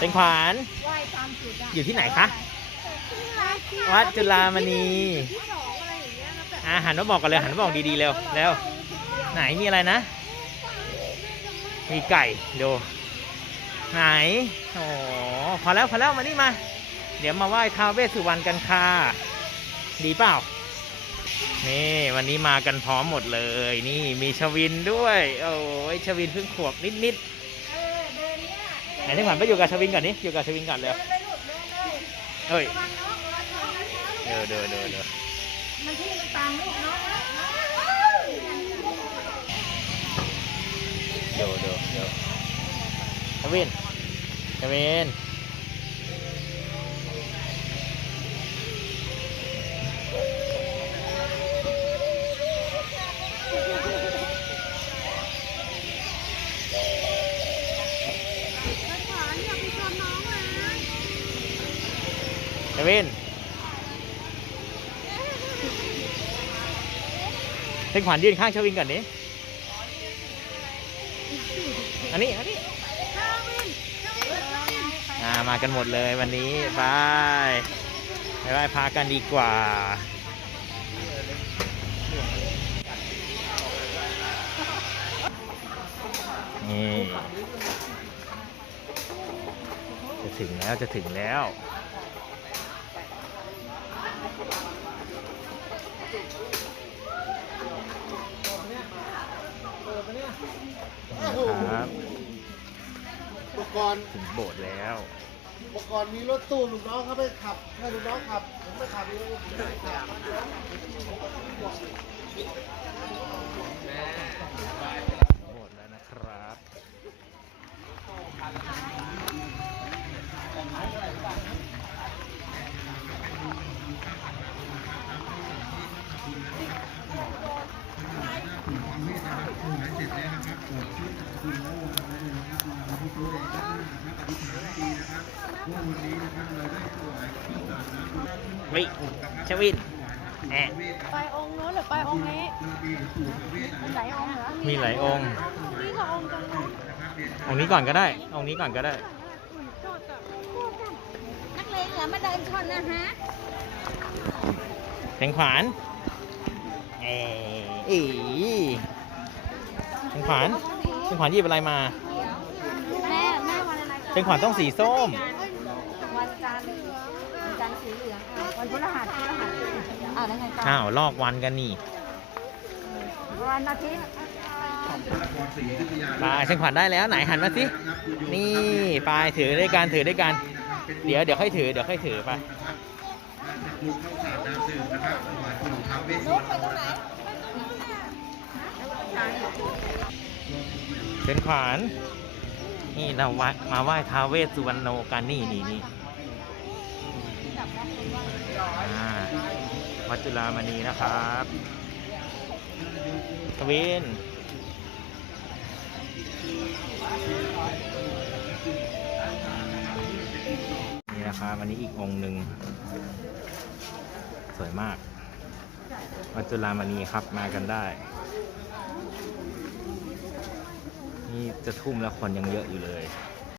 เป็นขวานไหว้ตามจุดอะอยู่ที่ไหนคะที่ร้านที่วัดจุฬามณี ที่สองอะไรอย่างเงี้ยนะแบบอาหันมาบอกกันเลยหันมาบอกดีๆเร็วเร็วไหนมีอะไรนะ มีไก่ดูไหนโอ้พอแล้วพอแล้วมานี่มา เดี๋ยวมาไหว้ท้าวเวสสุวรรณกันค่ะ ดีเปล่า นี่วันนี้มากันพร้อมหมดเลย นี่มีชวินด้วย โอ้ยชวินเพิ่งขวบนิดเออเดินเนี่ย ๆ ไหนที่ขวัญไปอยู่กับชวินก่อนนี่อยู่กับชวินก่อนเร็วเดินเลยลูกเดินเลยเอ้ยระวังน้องระวังน้องนะคะลูกเดี๋ยวเดี๋ยวเดี๋ยวเดี๋ยวมันที่มันตามลูกน้องนะเดี๋ยวเดี๋ยวเดี๋ยวชวินชวินมัน ชวินเพ่งขวัญยืนข้างชวินก่อนนี้อันนี้อันนี้นาวินชาวินอ่ามากันหมดเลยวันนี้ไปไปไหว้พระกันดีกว่านี่จะถึงแล้วจะถึงแล้ว ครับอุปกรณ์ถึงโบสถ์แล้ว อุปกรณ์มีรถตู้ลูกน้องเขาไปขับให้ลูกน้องขับ ผมไม่ขับเองผมไม่ขับโบสถ์แล้วนะครับวิ ชวินแอะไปองค์โน้นหรือไปองค์นี้มีหลายองค์เหรอมีหลายองค์นี่ก็องค์ตรงนู้นองค์นี้ก่อนก็ได้ องค์นี้ก่อนก็ได้นักเลงเหรอมาเดินชนนะฮะแตงขวานเอ อีแตงขวานแตงขวานหยิบอะไรมา แม่แม่วันอะไรแตงขวานต้องสีส้ม วันจันทร์วันจันทร์สีเหลืองอะวันพฤหัสพฤหัสอ่าแล้วไงต่ออ้าวลอกวันกันนี่วันอาทิตย์ไปแตงขวานได้แล้วไหนหันมาสิ นี่ไปถือด้วยกันถือด้วยกัน เดี๋ยวเดี๋ยวค่อยถือเดี๋ยวค่อยถือไปนุ๊กไปตรงไหนเเป็นขวาน นี่เราไหว้มาไหว้ท้าเวสสุวรรณโนกันนี่นี่นี่วัดจุฬามณีนะครับทวินนี่นะครับอันนี้อีกองค์หนึ่งสวยมาก วัดจุฬามณีครับมากันได้ นี่จะทุ่มแล้วคนยังเยอะอยู่เลย